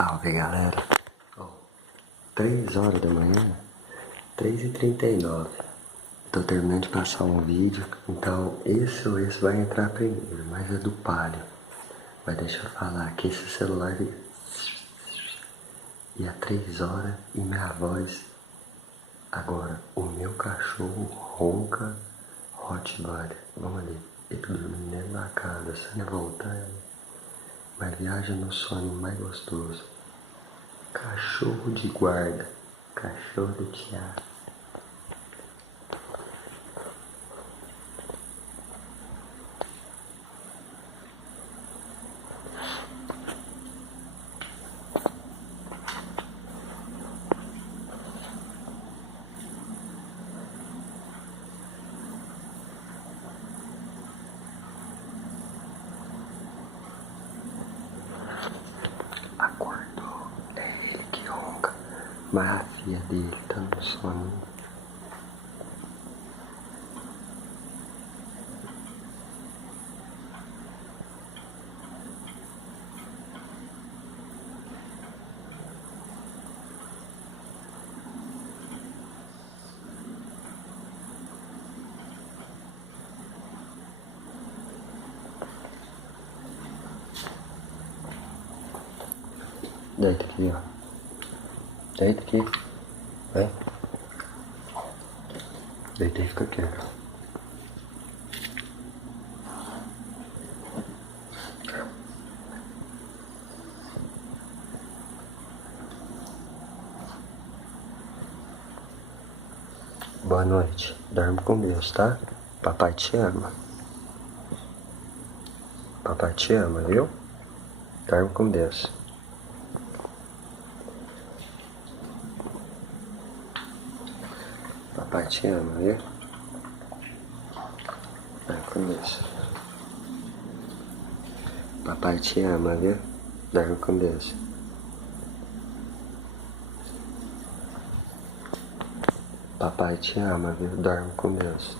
Salve galera, 3 horas da manhã, 3h39. Tô terminando de passar um vídeo, então esse ou esse vai entrar primeiro, mas é do Palio. Mas deixa eu falar que esse celular ia 3 horas e minha voz. Agora, o meu cachorro ronca hot buddy. Vamos ali, ele dormindo dentro da casa, sem voltar, mas viaja no sono mais gostoso. Cachorro de guarda, cachorro do Thiago. Acordou, é ele que ronca, mas a filha dele tá no sono. Deita aqui, ó. Deita aqui. Vai. Deita e fica quieto. Boa noite. Dorme com Deus, tá? Papai te ama. Papai te ama, viu? Dorme com Deus. Papai te ama, viu? Dorme com Deus. Papai te ama, viu? Dorme com Deus. Papai te ama, viu? Dorme com Deus.